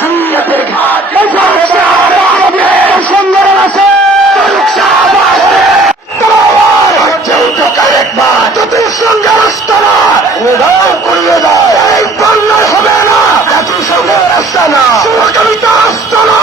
জামিয়াতের ঘাট সুন্দর আছে জাতিসংঘের আস্তানা উদাও করিয়ে দেয়। এই বাংলায় হবে না জাতিসংঘের আস্তানা, সমকামিতা আস্তানা,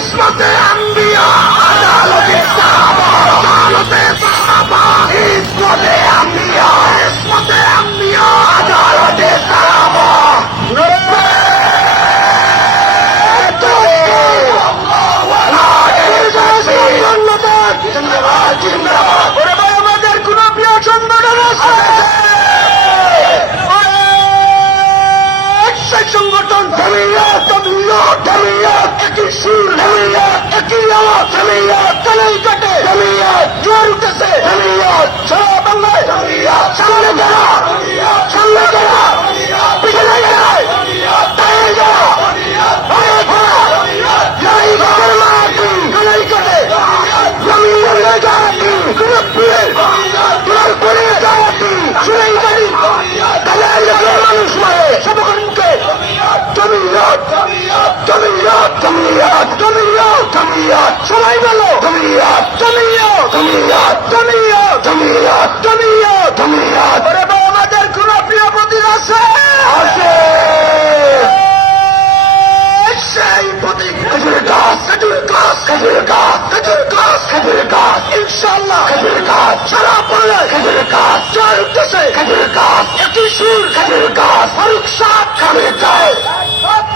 ইসমতে আম্বিয়া আদালতে সাহাবা, আদালতে সাহাবা, ইসমতে আম্বিয়া, ইসমতে আম্বিয়া আদালতে সাহাবা। আমাদের কোন প্রিয় সংগঠন আছে? সংগঠন একই সুর, একই আওয়াজ, কালাই কাটে, জোয়ার উঠেছে, সারা বাংলায় সামনে যারা, সামনে যারা, পিছনে যারা, তাই যারা, কালাই কাটে, মানুষ মারে সবকে সবাই বলো আমাদের কোন প্রিয় প্রতীক আছে? সেই প্রতীক খেজুরের গাছ, খেজুরের গাছ, খেজুরের গাছ, খেজুরের গাছ, খেজুরের গাছ, ইনশাআল্লাহ খেজুরের গাছ, সারা পড়লে খেজুরের গাছ, জয় উঠতেছে খেজুরের গাছ, একই সুর খেজুরের গাছ, ফারুক সাহ খাবের গাছ,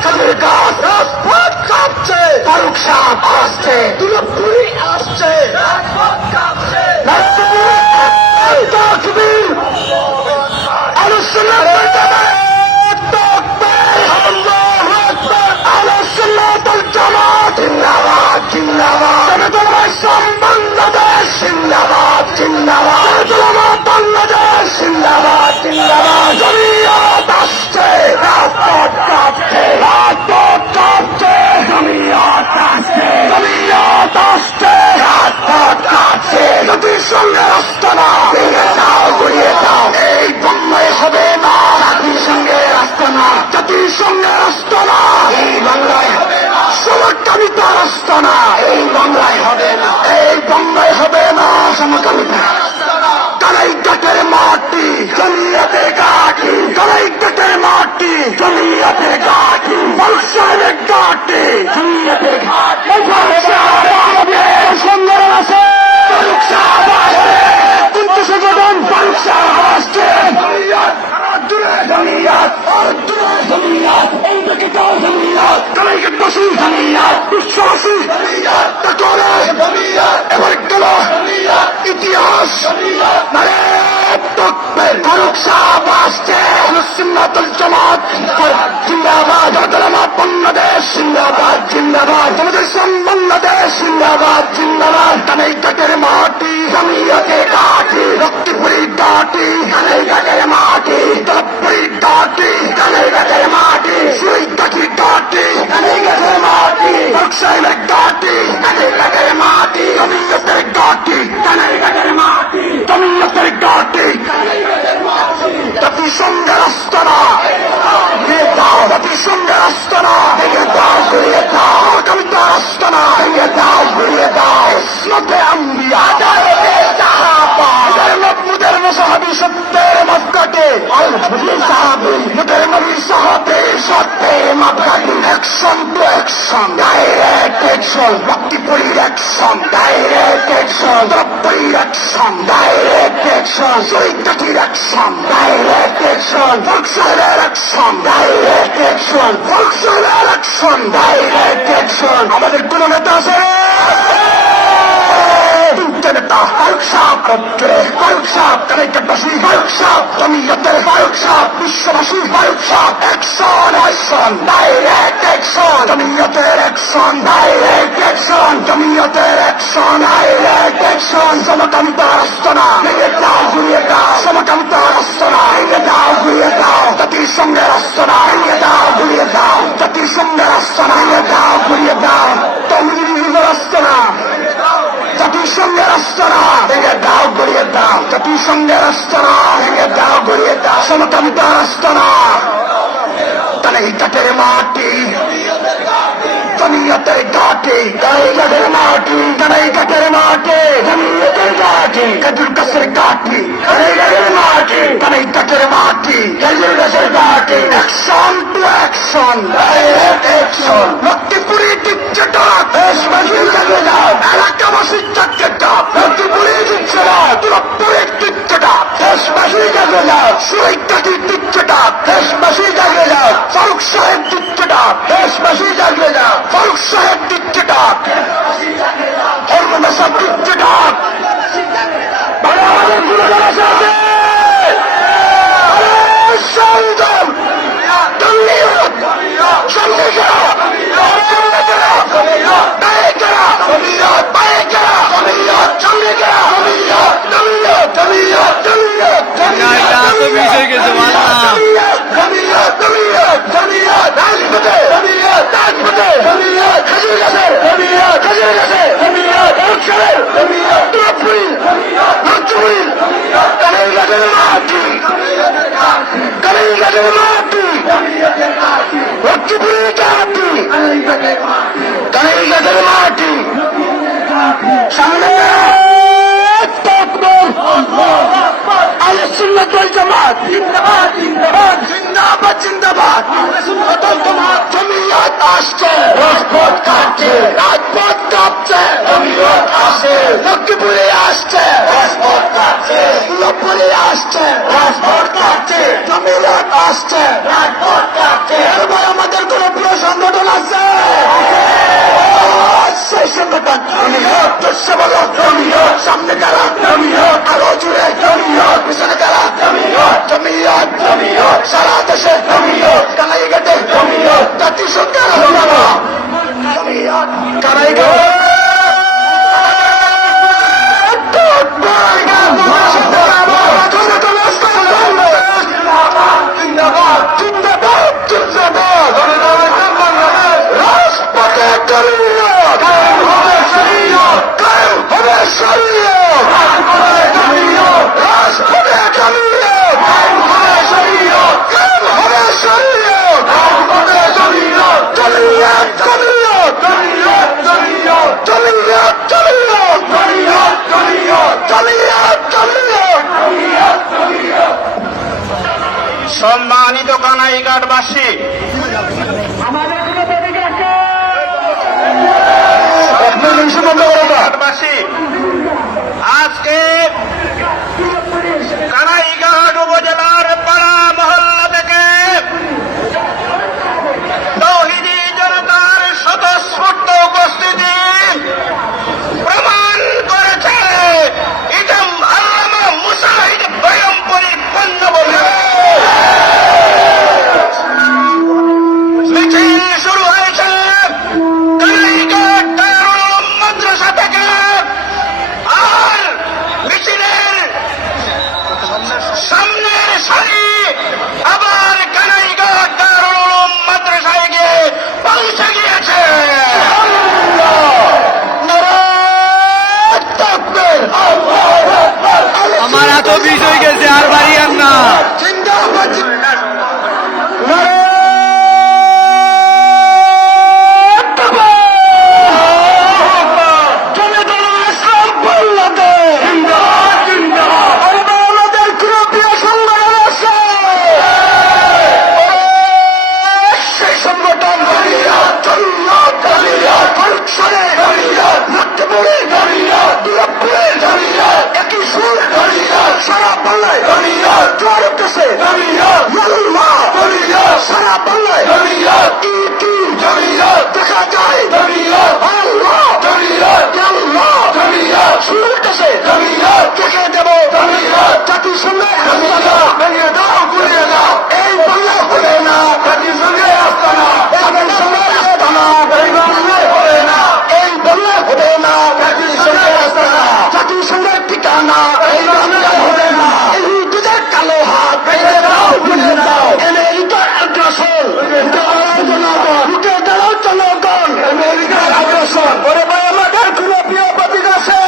খেজুরের গাছ, রাজপথ কাঁপছে, ফারুক সাহ আসছে, দুর্গাপুরি আসছে, রাজপথ কাঁপছে, তাকবীর, আহলে সুন্নাত ওয়াল জামাত, তাকবীর, আল্লাহু আকবার, আহলে সুন্নাত ওয়াল জামাত, জিন্দাবাদ, জিন্দাবাদ, বাংলাদেশ জিন্দাবাদ, জিন্দাবাদ, বাংলাদেশ জিন্দাবাদ, জিন্দাবাদ, জামিয়াত আসছে, রাজপথ কাঁপছে, রাজপথ কাঁপছে, জামিয়াত আসছে, জামিয়াত আসছে, রাজপথ কাঁপছে, জাতিসংঘের আস্তানা ভেঙে দাও, গুড়িয়ে দাও, এই বাংলায় হবে না জাতিসংঘের আস্তানা, জাতিসংঘের আস্তানা এই বাংলায় হবে না, সমকামিতার আস্তানা এই বাংলায় হবে না, এই বাংলায় হবে না সমকামিতার আস্তানা, কালাইঘাটের মাটি জামিয়াতের ঘাটি, কালাইঘাটের মাটি জামিয়াতের ঘাটি, বলশানের ঘাটি জামিয়াতের ঘাটি, সুন্দর আছে ফারুক সাহ আসছে, কিন্তু সংগঠন ফারুক সাহ আসছে, জামিয়াত জামিয়াত জামিয়াত, এই দিকে জামিয়াত, কালাইঘাটবাসী জামিয়াত, বিশ্ববাসী জামিয়াত, তাকরে জামিয়াত, এবার গেল ইতিহাস মানে তাকবীর, ফারুক সাহ আসছে, আহলে সুন্নাত ওয়াল জামাত জিন্দাবাদ, জামাত বাংলাদেশ জিন্দাবাদ, জিন্দাবাদ, আমাদের বাংলাদেশ জিন্দাবাদ, জিন্দাবাদ, কালাইঘাটের মাটি জামিয়াতের ঘাটি, রক্তিপুরীর ঘাটি কালাইঘাটের মাটি, তলবপুরীর ঘাটি কালাইঘাটের মাটি, সুইঘাটির ঘাটি কালাইঘাটের মাটি, বক্সাইলের ঘাটি কালাইঘাটের মাটি, জামিয়াতের ঘাটি কালাইঘাটের মাটি, জামিয়াতের ঘাটি কালাইঘাটের মাটি, জাতিসংঘের আস্তানা ভেঙে দাও, জাতিসংঘের আস্তানা ভেঙে দাও, গুড়িয়ে দাও, কবিতার আস্তানা ভেঙে দাও, গুড়িয়ে দাও, ইসমতে আম্বিয়া আদালতে সাহাবা, মুদের সাহাবি সত্যের মাপকাঠি, সাহাবি মুদের নবী সাহাবে সত্যের মাপকাঠি, action to action, direct action, রক্তিপুরীর অ্যাকশন, ডাইরেক্ট অ্যাকশন, তলবপুরীর অ্যাকশন, ডাইরেক্ট অ্যাকশন, সুইঘাটির অ্যাকশন, ডাইরেক্ট অ্যাকশন, বক্সাইলের অ্যাকশন, ডাইরেক্ট অ্যাকশন, বক্সাইলের অ্যাকশন, ডাইরেক্ট অ্যাকশন। আমাদের কোন নেতা আছে? নেতা ফারুক সাহ, ফারুক সাহ, কালাইঘাটবাসী ফারুক সাহ, জামিয়াতের ফারুক সাহ, বিশ্ববাসী Farooq Shah, action action, direct action, জামিয়াতের অ্যাকশন, ডাইরেক্ট অ্যাকশন, জামিয়াতের অ্যাকশন, ডাইরেক্ট অ্যাকশন, সমকামিতার আস্তানা ভেঙে দাও, গুড়িয়ে দাও, সমকামিতার আস্তানা ভেঙে দাও, গুড়িয়ে দাও, জাতিসংঘের আস্তানা ভেঙে দাও, গুড়িয়ে দাও, জাতিসংঘ জাতিসংঘের আস্তানা ভেঙে দাও, গড়িয়ে দাও সমকামিতার আস্তানা। তাহলে এই কাঠের মাটি জমিয়তের ঘাটি, কাঠের মাটি, কানাই কাঠের মাটি, জমিয়তের ঘাটি, খেজুর গাছের ঘাটি, কানাই কাঠের মাটি, কানাই কাঠের মাটি, খেজুর গাছের ঘাটি। Action to action, direct action. লক্ষ্মীপুরি দিচ্ছে ডাক, দেশবাসী জাগে যাও, এলাকাবাসীর চাকরি ডাক। লক্ষ্মীপুরি দিচ্ছে ডাক, তুরপুরের দিচ্ছে ডাক, দেশবাসী জাগে যাও। সুরাইকাঠির দিচ্ছে ডাক, দেশবাসী জাগে যাও। ফারুক সাহেব দিচ্ছে ডাক, দেশবাসী জাগে যাও। ফারুক সাহেব দিচ্ছে ডাক, হরমোনা সাহেব দিচ্ছে ডাক। আমাদের গুণগান আছে, সংযম, সামনে গেরা, সামনে গেরা, পায়ে গেরা, পায়ে গেরা, সামনে গেরা, সামনে আহলুসুন্নাত ওয়াল জামাত জিন্দাবাদ, জিন্দাবাদ, জিন্দাবাদ, জিন্দাবাদ। জমিয়ত আসছে, রাজপথ কাঁপছে, রাজপথ কাঁপছে, জমিয়ত আসছে। লক্ষ্মীপুরে আসছে, রাজপথ কাঁপছে, ফুলপুরে আসছে, রাজপথ কাঁপছে, জমিয়ত আসছে, রাজপথ কাঁপছে। এরপর আমাদের কোন প্রিয় সংগঠন আছে? সেই সংগঠন জমিয়ত। জোরসে বলো জমিয়ত। সামনে কারা? জমিয়ত। আরো জুড়ে জমিয়ত। পিছনে কারা? জমিয়ত, জমিয়ত, জমিয়ত। সারা দেশে জমিয়ত, কানাইঘাটে জমিয়ত, জাতিসংঘের আস্তানা জমিয়ত, কানাইঘাট। রাজপথে জমিয়ত, কায়েম হবে শরিয়ত, কায়েম হবে শরিয়ত, রাজপথে জমিয়ত, কায়েম হবে শরিয়ত, কায়েম হবে শরিয়ত, জমিয়ত, জমিয়ত, জমিয়ত, জমিয়ত, জমিয়ত, জমিয়ত, জমিয়ত, জমিয়ত, জমিয়ত, জমিয়ত। সম্মানিত কানাইঘাটবাসী, আজকে কানাইঘাট উপজেলার পাড়া মহল্লা থেকে তৌহিদি জনতার স্বতঃস্ফূর্ত উপস্থিতি প্রমাণ করেছে ইমাম আল্লামা মুজাহিদ বয়ম পরিপন্ন বলে। মিছিল শুরু হয়েছে কানাইঘাট দারুল উলুম মাদ্রাসা থেকে। আর মিছিলের সামনের সারি আবার কানাইঘাট দারুল উলুম মাদ্রাসায় গিয়ে পৌঁছে গিয়েছে। আমার এত বিষ হয়ে গেছে, আর বাড়ি আর না। দেখা যায় দেখে দেব জাতিসংঘের আস্তানা ভেঙে দাও, গুলিয়ে দাও। এই বাংলা হবে না জাতিসংঘের আস্তানা, জাতিসংঘের আস্তানা এই বাংলা হবে না, এই বাংলা হবে না জাতিসংঘের আস্তানা, জাতিসংঘের ঠিকানা এই বাংলা হবে না। এই দুধের কালো হাত ভেঙে দাও, গুলিয়ে দাও। আমেরিকার আগ্রাসন রুখে দাও জনগণ, আমেরিকার আগ্রাসন। ওরে ভাই, আমাদের কোন প্রিয় প্রতীক আছে?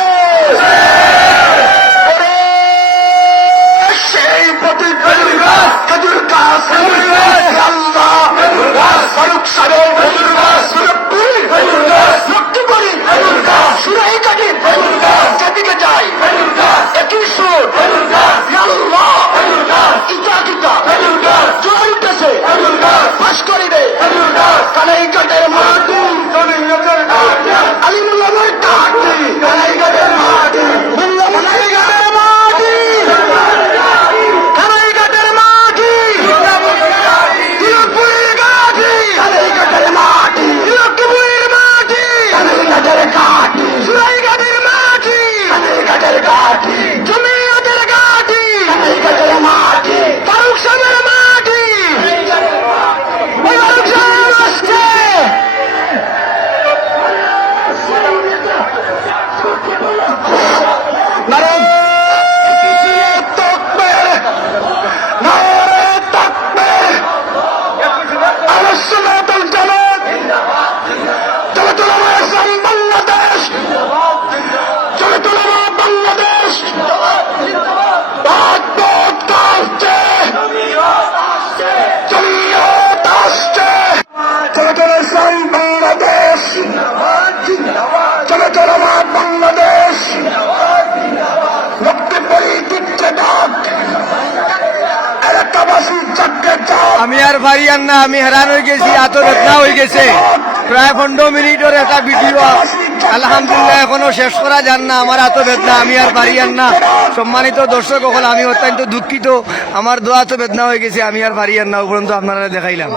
লক্ষ্মীপুরী দিচ্ছে ডাক, এলাকাবাসী চারটে চাপ। আমি আর পারিয়ান না, আমি হেরান হয়ে গেছি, এত বেদনা হয়ে গেছে। প্রায় 15 মিনিটের একটা ভিডিও, আলহামদুলিল্লাহ এখনো শেষ করা যান না। আমার এত বেদনা, আমি আর পারিয়ান না। সম্মানিত দর্শক সকল, আমি অত্যন্ত দুঃখিত, আমার দোয়া তো বেদনা হয়ে গেছে, আমি আর পারিয়ান না। উপরন্তু আপনারা দেখাইলাম।